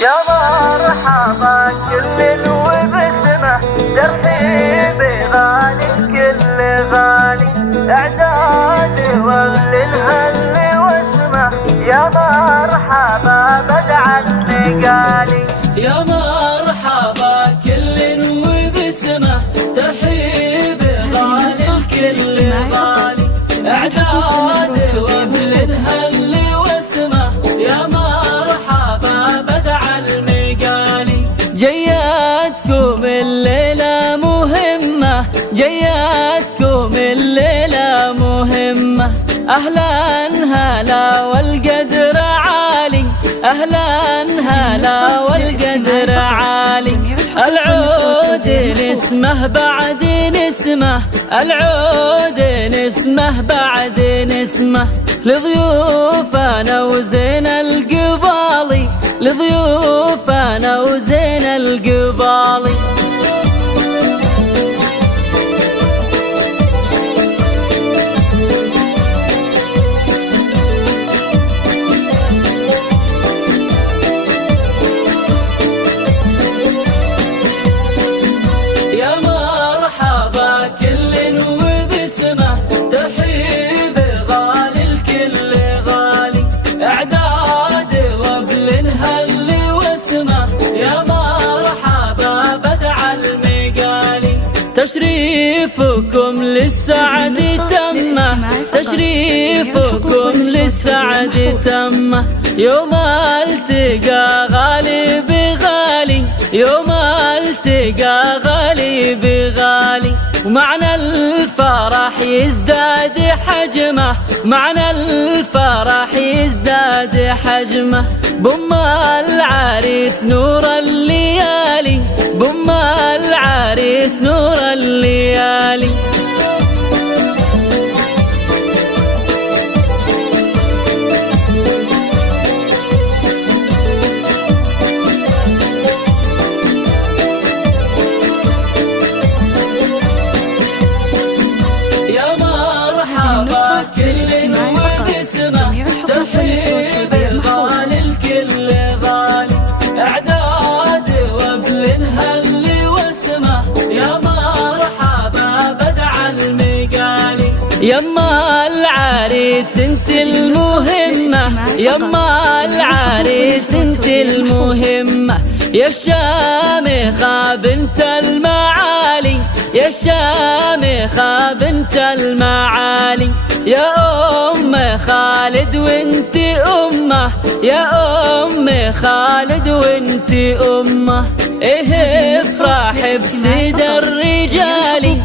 يا مرحبا كل وبسمه ترحيب غالي الكل غالي اعداد وغل الهل واسمه يا مرحبا بدع المقالي يا مرحبا كل وبسمه ترحيب غالي الكل غالي اعداد وغل الهل واسمه يا مرحبا بدع المقالي. جياتكم الليلة مهمة جياتكم الليلة مهمة أهلا هلا والقدر عالي أهلا هلا والقدر عالي. العود نسمه بعد نسمه العود نسمه بعد نسمه لضيوفنا وزين القبالي لضيوفنا وزين القبالي. يا مرحبا كل وبسمه ترحيب غالي الكل غالي اعداد وبل هل واسمه يا مرحبا بدع المقالي. تشريفكم للسعد تمه تشريفكم للسعد تمه يوم التقى غالي بغالي يوم التقى غالي بغالي. ومعنى الفرح يزداد حجمه معنى الفرح يزداد حجمه بم العريس نور الليالي بم العريس نور الليالي. يا مرحبا كل وبسمه ترحيب غالي الكل غالي اعداد وبل هل واسمه يا مرحبا بدع المقالي. يما العريس انت المهمه يما العريس انت المهمه يا الشامخه بنت المعالي يا الشامخه بنت المعالي. يا أم خالد وانت أمه يا أم خالد وانت أمه. إيه افرح بسيد الرجالي